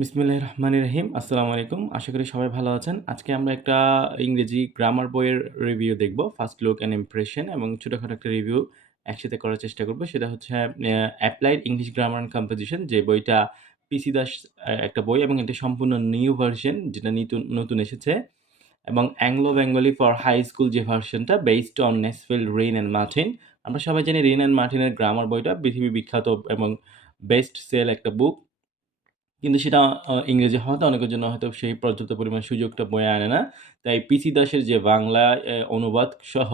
বিসমিল্লাহির রহমানির রহিম। আসসালামু আলাইকুম। আশা করি সবাই ভালো আছেন। আজকে আমরা একটা ইংরেজি গ্রামার বইয়ের রিভিউ দেখব। ফার্স্ট লুক অ্যান্ড ইমপ্রেশন এবং ছোটোখাটো একটা রিভিউ একসাথে করার চেষ্টা করব। সেটা হচ্ছে applied English grammar and composition যে বইটা পিসি দাস একটা বই এবং এটা সম্পূর্ণ নিউ ভার্সন যেটা নিতুন নতুন এসেছে এবং Anglo Bengali for high school যে ভার্সনটা based on Nesfield, Wren and Martin. আমরা সবাই জানি রিন অ্যান্ড মার্টিনের গ্রামার বইটা পৃথিবী বিখ্যাত এবং বেস্ট সেল একটা বুক। কিন্তু সেটা ইংরেজি হওয়াতে অনেকের জন্য হয়তো সেই পর্যাপ্ত পরিমাণ সুযোগটা বয়ে আনে না। তাই পিসি দাসের যে বাংলা অনুবাদ সহ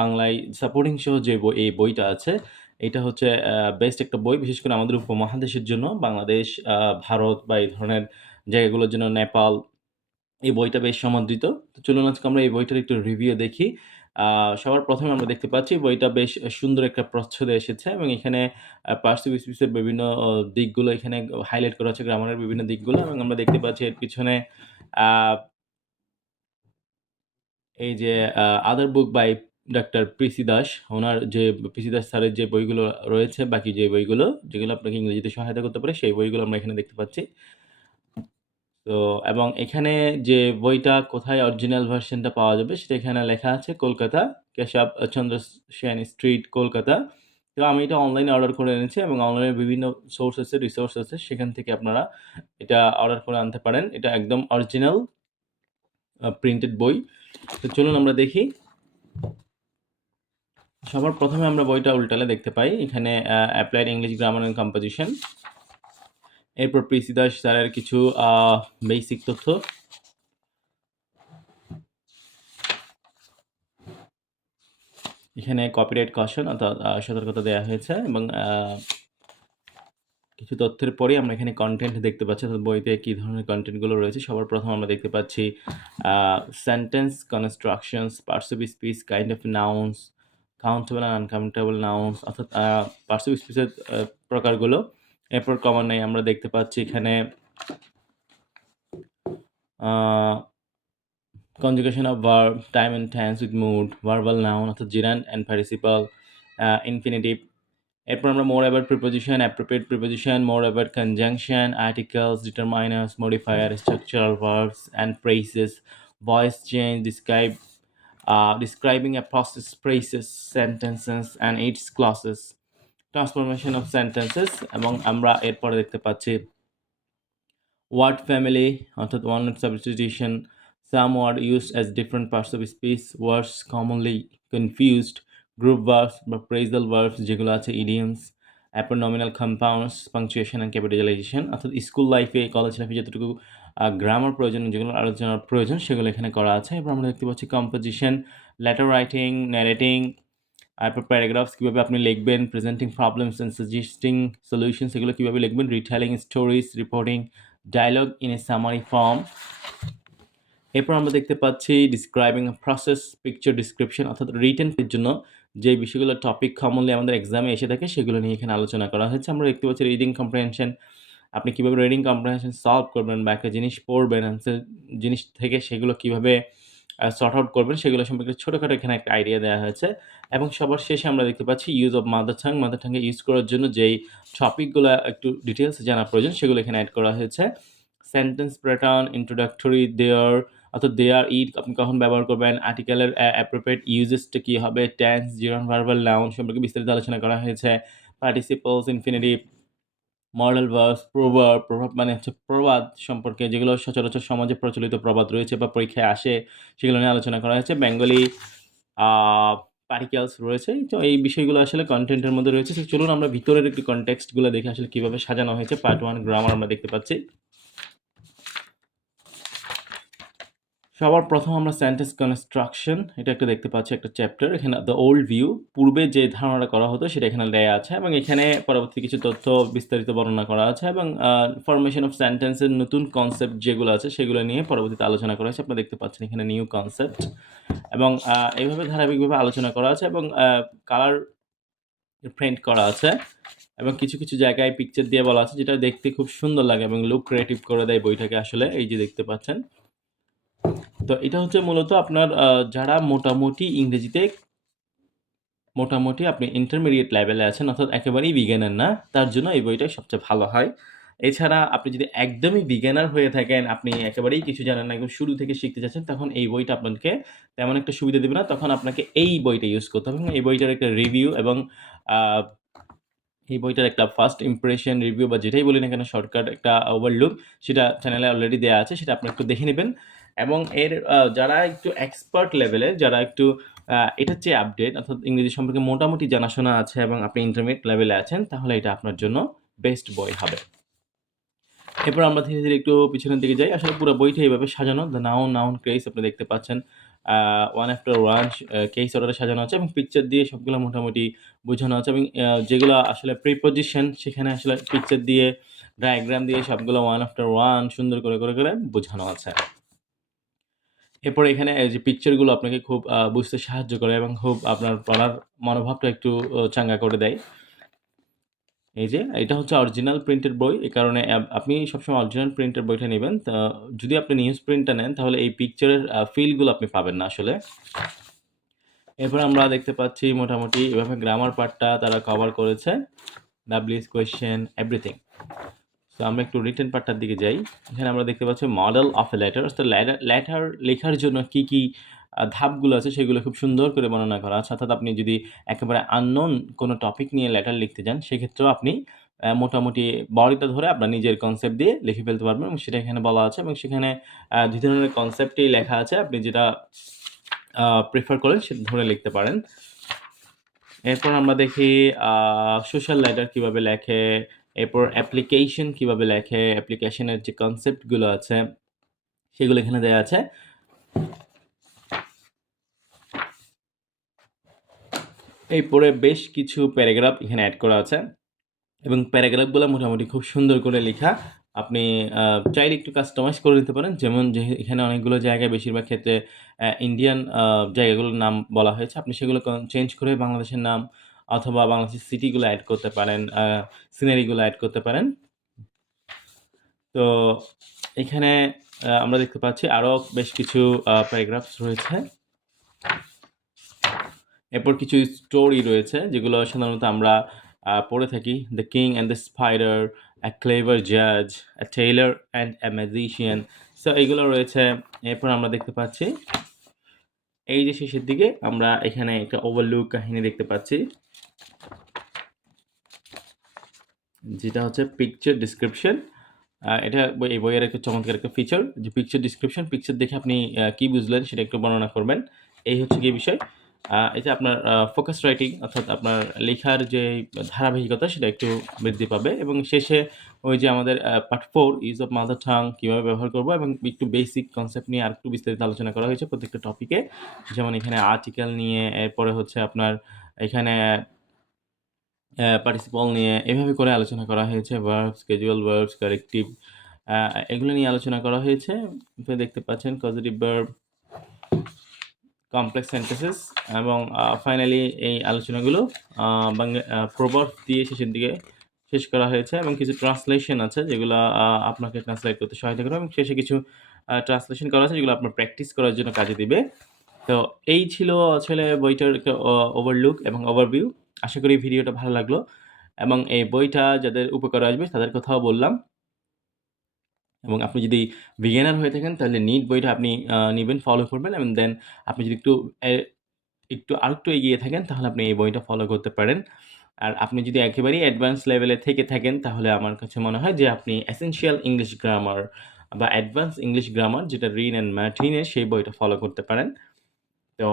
বাংলায় সাপোর্টিং সহ যে বই এই বইটা আছে, এটা হচ্ছে বেস্ট একটা বই। বিশেষ করে আমাদের উপমহাদেশের জন্য বাংলাদেশ, ভারত বা এই ধরনের জায়গাগুলোর জন্য নেপাল, এই বইটা বেশ সমাদৃত। তো চলুন আজকে আমরা এই বইটার একটু রিভিউ দেখি। সবার প্রথমে আমরা দেখতে পাচ্ছি বইটা বেশ সুন্দর একটা প্রচ্ছদে এসেছে এবং এখানে পার্টস বিভিন্ন দিকগুলো এখানে হাইলাইট করা হচ্ছে গ্রামারের বিভিন্ন দিকগুলো এবং আমরা দেখতে পাচ্ছি এর পিছনে এই যে other book by doctor P C Das. ওনার যে পিসি দাস স্যারের যে বইগুলো রয়েছে, বাকি যে বইগুলো, যেগুলো আপনাকে ইংরেজিতে সহায়তা করতে পারে, সেই বইগুলো আমরা এখানে দেখতে পাচ্ছি। তো এবং এখানে যে বইটা কোথায় অরিজিনাল ভার্শনটা পাওয়া যাবে সেটা এখানে লেখা আছে কলকাতা, কেশব চন্দ্র সেন স্ট্রিট, কলকাতা। তো আমি এটা অনলাইনে অর্ডার করে এনেছি এবং অনলাইনে বিভিন্ন সোর্স আছে, রিসোর্স আছে। সেখান থেকে আপনারা এটা অর্ডার করে আনতে পারেন। এটা একদম অরিজিনাল প্রিন্টেড বই। তো চলুন আমরা দেখি। সবার প্রথমে আমরা বইটা উল্টালে দেখতে পাই এখানে applied English grammar and composition. এরপর পিসি দাস স্যারের কিছু বেসিক তথ্য। এখানে কপিরাইট কশন অর্থাৎ সতর্কতা দেওয়া হয়েছে এবং কিছু তথ্যের পরেই আমরা এখানে কন্টেন্ট দেখতে পাচ্ছি অর্থাৎ বইতে কী ধরনের কন্টেন্টগুলো রয়েছে। সবার প্রথম আমরা দেখতে পাচ্ছি sentence constructions, parts of speech, kind of nouns, countable and uncountable nouns অর্থাৎ পার্টস অফ স্পিচের প্রকারগুলো। এরপর ক্রমান্বয়ে আমরা দেখতে পাচ্ছি এখানে conjugation of verb, time and tense with mood, verbal noun অর্থাৎ জিরান্ড অ্যান্ড আ ইনফিনিটিভ। এরপর আমরা more about preposition, appropriate preposition, more about conjunction, articles, determiners, modifier, structural verbs and phrases, voice change, describe describing a process, phrases, sentences and its clauses, transformation sentences এবং আমরা এরপরে দেখতে পাচ্ছি word family অর্থাৎ one word substitution, some word used as different parts of speech, words commonly confused, group verbs বা phrasal verbs যেগুলো আছে idioms, এরপর nominal compounds, punctuation and capitalization অর্থাৎ স্কুল লাইফে, কলেজ লাইফে যতটুকু গ্রামার প্রয়োজন, যেগুলো আলোচনার প্রয়োজন সেগুলো এখানে করা আছে। এরপর আমরা দেখতে পাচ্ছি কম্পোজিশন, লেটার রাইটিং, ন্যারেটিং, এরপর প্যারাগ্রাফস কীভাবে আপনি লিখবেন, presenting problems and suggesting solution সেগুলো কীভাবে লিখবেন, retelling stories, reporting, dialogue in a summary form. এরপর আমরা দেখতে পাচ্ছি ডিসক্রাইবিং process, পিকচার ডেসক্রিপশন অর্থাৎ রিটেন এর জন্য যে বিষয়গুলো টপিক কমনলি আমাদের এক্সামে এসে থাকে সেগুলো নিয়ে এখানে আলোচনা করা হয়েছে। আমরা দেখতে পাচ্ছি রিডিং কম্প্রিহেনশন, আপনি কীভাবে রিডিং কম্প্রিহেনশন সলভ করবেন বা একটা জিনিস পড়বেন, জিনিস থেকে সেগুলো কীভাবে সর্ট আউট করবেন সেগুলো সম্পর্কে ছোটোখাটো এখানে একটা আইডিয়া দেওয়া হয়েছে এবং সবার শেষে আমরা দেখতে পাচ্ছি use of mother tongue, mother A use করার জন্য যেই টপিকগুলো একটু ডিটেলস জানা প্রয়োজন সেগুলো এখানে অ্যাড করা হয়েছে। সেন্টেন্স প্যাটার্ন, ইন্ট্রোডাক্টরি, দেয়ার অর্থাৎ দেয়ার, ইট আপনি কখন ব্যবহার করবেন, আর্টিকেলের অ্যা অ্যাপ্রোপ্রিয়েট ইউজেসটা কী হবে, টেন্স, জিরান্ড, ভার্বাল নাউন সম্পর্কে বিস্তারিত আলোচনা করা হয়েছে। পার্টিসিপলস, ইনফিনিটিভ, মডাল ভার্স প্রবাদ প্রভাব মানে হচ্ছে প্রবাদ সম্পর্কে যেগুলো সচরাচর সমাজে প্রচলিত প্রবাদ রয়েছে বা পরীক্ষায় আসে, সেগুলো নিয়ে আলোচনা করা হয়েছে। বেঙ্গলি পার্টিকেলস রয়েছে। তো এই বিষয়গুলো আসলে কন্টেন্টের মধ্যে রয়েছে। চলুন আমরা ভিতরের একটি কন্টেক্সটগুলো দেখে আসলে কীভাবে সাজানো হয়েছে। পার্ট ওয়ান গ্রামার আমরা দেখতে পাচ্ছি। সবার প্রথম আমরা সেন্টেন্স কনস্ট্রাকশন এটা একটা দেখতে পাচ্ছি একটা চ্যাপ্টার। এখানে দ্য ওল্ড ভিউ পূর্বে যে ধারণাটা করা হতো সেটা এখানে দেয়া আছে এবং এখানে পরবর্তী কিছু তথ্য বিস্তারিত বর্ণনা করা আছে এবং ফরমেশন অফ সেন্টেন্স এর নতুন কনসেপ্ট যেগুলো আছে সেগুলো নিয়ে পরবর্তীতে আলোচনা করা হয়েছে। আপনারা দেখতে পাচ্ছেন এখানে নিউ কনসেপ্ট এবং আ এভাবে ধারাবাহিকভাবে আলোচনা করা আছে এবং কালার প্রিন্ট করা আছে এবং কিছু, কিছু জায়গায় পিকচার দিয়ে বলা আছে যেটা দেখতে খুব সুন্দর লাগে এবং লুক ক্রিয়েটিভ করে দেয় বইটাকে আসলে এই যে দেখতে পাচ্ছেন। তো এটা হচ্ছে মূলত আপনার যারা মোটামুটি ইংরেজিতে মোটামুটি আপনি ইন্টারমিডিয়েট লেভেলে আছেন অর্থাৎ একেবারেই বিগিনার না, তার জন্য এই বইটাই সবচেয়ে ভালো হয়। এছাড়া আপনি যদি একদমই বিগিনার হয়ে থাকেন, আপনি একেবারেই কিছু জানেন না, একদম শুরু থেকে শিখতে চাচ্ছেন, তখন এই বইটা আপনাকে তেমন একটা সুবিধা দিবে না। তখন আপনাকে এই বইটা ইউজ করতে হবে এই বইটার একটা রিভিউ এবং এই বইটার একটা ফার্স্ট ইমপ্রেশন রিভিউ বা যেটাই বলি না কেন শর্টকাট একটা ওভারলুক সেটা চ্যানেলে অলরেডি দেওয়া আছে। সেটা আপনি একটু দেখে নিবেন এবং এর যারা একটু এক্সপার্ট লেভেলের, যারা একটু আ এটার চেয়ে আপডেট অর্থাৎ ইংরেজি সম্পর্কে মোটামুটি জানাশোনা আছে এবং আপনি ইন্টারমিডিয়েট লেভেলে আছেন, তাহলে এটা আপনার জন্য বেস্ট বই হবে। এরপর আমরা ধীরে, ধীরে একটু পিছনের দিকে যাই। আসলে পুরো বইটা এইভাবে সাজানো। দ্য নাউন, নাউন কেস আপনি দেখতে পাচ্ছেন। ওয়ান আফটার ওয়ান কেস অর্ডারে সাজানো আছে এবং পিকচার দিয়ে সবগুলো মোটামুটি বোঝানো আছে এবং যেগুলো আসলে প্রিপোজিশন সেখানে আসলে পিকচার দিয়ে, ডায়াগ্রাম দিয়ে সবগুলো ওয়ান আফটার ওয়ান সুন্দর করে, করে, করে বোঝানো আছে। এরপর এখানে যে পিকচারগুলো আপনাকে খুব বুঝতে সাহায্য করে এবং খুব আপনার পড়ার মনোভাবটা একটু চাঙ্গা করে দেয়। এই যে, এটা হচ্ছে অরিজিনাল প্রিন্টের বই। এ কারণে আপনি সবসময় অরিজিনাল প্রিন্টের বইটা নেবেন যদি আপনি নিউজ প্রিন্টটা নেন, তাহলে এই পিকচারের ফিলগুলো আপনি পাবেন না আসলে। এরপর আমরা দেখতে পাচ্ছি মোটামুটি এভাবে গ্রামার পার্টটা তারা কভার করেছে। WH question everything. সো আমরা একটু রিটেন পার্টটার দিকে যাই। এখানে আমরা দেখতে পাচ্ছি মডেল অফ এ লেটার অর্থাৎ লেটার লেখার জন্য কি, কি ধাপগুলো আছে সেগুলো খুব সুন্দর করে বর্ণনা করা আছে। অর্থাৎ আপনি যদি একেবারে আননোন কোনো টপিক নিয়ে লেটার লিখতে যান, সেক্ষেত্রেও আপনি মোটামুটি বডিটা ধরে আপনার নিজের কনসেপ্ট দিয়ে লিখে ফেলতে পারবেন এবং সেটা এখানে বলা আছে এবং সেখানে ২ ধরনের কনসেপ্টেই লেখা আছে। আপনি যেটা প্রেফার করেন সেটা ধরে লিখতে পারেন। এরপর আমরা দেখি সোশ্যাল লেটার কীভাবে লেখে, এরপর অ্যাপ্লিকেশন কীভাবে লেখে, অ্যাপ্লিকেশনের যে কনসেপ্টগুলো আছে, সেগুলো এখানে দেয়া আছে। এরপরে বেশ কিছু প্যারাগ্রাফ এখানে অ্যাড করা আছে এবং প্যারাগ্রাফগুলা মোটামুটি খুব সুন্দর করে লেখা আপনি চাইলে একটু কাস্টমাইজ করে নিতে পারেন। যেমন যে এখানে অনেকগুলো জায়গায় বেশিরভাগ ক্ষেত্রে ইন্ডিয়ান জায়গাগুলোর নাম বলা হয়েছে। আপনি সেগুলো চেঞ্জ করে বাংলাদেশের নাম অথবা বাংলাদেশের সিটিগুলো অ্যাড করতে পারেন, আ সিনারি গুলো এড করতে পারেন। তো এখানে আমরা দেখতে পাচ্ছি আরও বেশ কিছু প্যারাগ্রাফস রয়েছে। এরপর কিছু স্টোরি রয়েছে যেগুলো সাধারণত আমরা পড়ে থাকি। 'The king and the spider', 'a clever জাজ', 'a tailor and a magician'. So এগুলো রয়েছে। এরপর আমরা দেখতে পাচ্ছি এই যে শেষের দিকে আমরা এখানে একটা ওভারলুক কাহিনী দেখতে পাচ্ছি। যেটা হচ্ছে পিকচার ডেসক্রিপশন। এটা এই বইয়ের একটা চমৎকার একটা ফিচার যে পিকচার ডেসক্রিপশন। পিকচার দেখে আপনি কি বুঝলেন সেটা একটু বর্ণনা করবেন। এই হচ্ছে গিয়ে বিষয়। এতে আপনার ফোকাস রাইটিং অর্থাৎ আপনার লেখার যে ধারাবাহিকতা সেটা একটু বৃদ্ধি পাবে এবং শেষে ওই যে আমাদের part 4 use of mother tongue কীভাবে ব্যবহার করব এবং একটু বেসিক কনসেপ্ট নিয়ে আরেকটু বিস্তারিত আলোচনা করা হয়েছে প্রত্যেকটা টপিকে। যেমন এখানে আর্টিকেল নিয়ে, এরপরে হচ্ছে আপনার এখানে পার্টিসিপল নিয়ে এভাবে করে আলোচনা করা হয়েছে। ভার্বস, ক্যাজুয়াল ভার্বস, কারেক্টিভ এগুলো নিয়ে আলোচনা করা হয়েছে। দেখতে পাচ্ছেন কজেটিভ ভার্ব কমপ্লেক্স সেন্টেন্সেস এবং ফাইনালি এই আলোচনাগুলো বাংলা আ দিয়ে শেষের দিকে শেষ করা হয়েছে এবং কিছু ট্রান্সলেশন আছে যেগুলা আপনাকে ট্রান্সলেট করতে সহায়তা করবে এবং শেষে কিছু ট্রান্সলেশন করা আছে যেগুলো আপনার প্র্যাকটিস করার জন্য কাজে দিবে। তো এই ছিল আসলে বইটার ওভারলুক এবং ওভারভিউ। আশা করি ভিডিওটা ভালো লাগল এবং এই বইটা যাদের উপকারে আসবে তাদের কথাও বললাম। এবং আপনি যদি বিগিনার হয়ে থাকেন তাহলে নিট বইটা আপনি নিবেন, ফলো করবেন এবং দেন আপনি যদি একটু একটু আরেকটু এগিয়ে থাকেন তাহলে আপনি এই বইটা ফলো করতে পারেন। আর আপনি যদি একেবারেই অ্যাডভান্স লেভেলে থেকে থাকেন তাহলে আমার কাছে মনে হয় যে আপনি এসেনশিয়াল ইংলিশ গ্রামার বা অ্যাডভান্স ইংলিশ গ্রামার যেটা রিন অ্যান্ড মার্টিনের সেই বইটা ফলো করতে পারেন। তো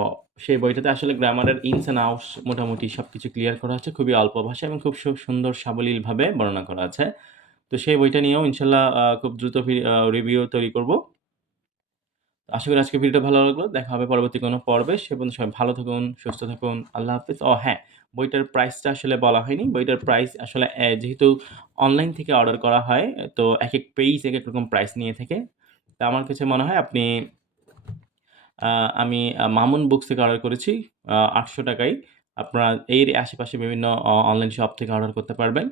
সেই বইটাতে আসলে গ্রামারের ইনস অ্যান্ড আউটস মোটামুটি সব কিছু ক্লিয়ার করা আছে। খুবই অল্প ভাষা এবং খুব সুন্দর সাবলীলভাবে বর্ণনা করা আছে। তো সেই বইটা নিয়েও ইনশাল্লাহ খুব দ্রুত রিভিউ তৈরি করব। আশা করি আজকের ভিডিওটা ভালো লাগল। দেখা হবে পরবর্তী কোনো পর্বে। সে পর্যন্ত সবাই ভালো থাকুন, সুস্থ থাকুন। আল্লাহ হাফিজ ও হ্যাঁ, বইটার প্রাইসটা আসলে বলা হয়নি। বইটার প্রাইস আসলে যেহেতু অনলাইন থেকে অর্ডার করা হয় তো একেক পেজ এক এক রকম প্রাইস নিয়ে থাকে। তা আমার কাছে মনে হয় আপনি আমি মামুন বুকস থেকে অর্ডার করেছি আটশো ৳৮০০ য়। আপনারা এর আশেপাশে বিভিন্ন অনলাইন শপ থেকে অর্ডার করতে পারবেন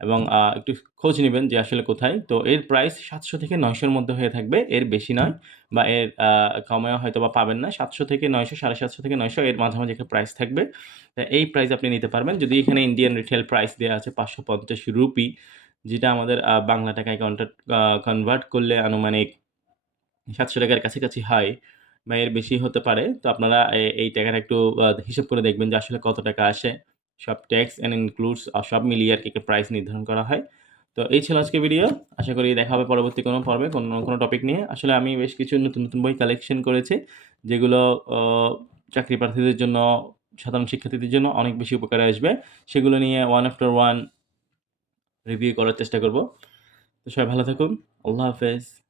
এবং একটু খোঁজ নেবেন যে আসলে কোথায়। তো এর প্রাইস সাতশো থেকে নয়শোর মধ্যে হয়ে থাকবে। এর বেশি নয় বা এর কমেও হয়তো বা পাবেন না। সাতশো থেকে ৳৯০০, ৳৭৫০ থেকে ৳৯০০ এর মাঝামাঝি একটা প্রাইস থাকবে। এই প্রাইসে আপনি নিতে পারবেন। যদি এখানে ইন্ডিয়ান রিটেল প্রাইস দেওয়া আছে ৳৫৫০ রুপি। যেটা আমাদের বাংলা টাকায় কনভার্ট করলে আনুমানিক ৳৭০০ র কাছাকাছি হয় এর বেশি হতে পারে। তো আপনারা এই টাকাটা একটু হিসাব করে দেখবেন যে আসলে কত টাকা আসে। সব ট্যাক্স অ্যান্ড ইনক্লুডস সব মিলিয়ে আরকি একটা প্রাইস নির্ধারণ করা হয়। তো এই ছিল আজকে ভিডিও। আশা করি দেখা হবে পরবর্তী কোনো পর্বে কোনো কোনো টপিক নিয়ে। আসলে আমি বেশ কিছু নতুন, নতুন বই কালেকশন করেছি। যেগুলো চাকরি প্রার্থীদের জন্য, সাধারণ শিক্ষার্থীদের জন্য অনেক বেশি উপকারে আসবে। সেগুলো নিয়ে ওয়ান আফটার ওয়ান রিভিউ করার চেষ্টা করব। তো সবাই ভালো থাকুন। আল্লাহ হাফেজ।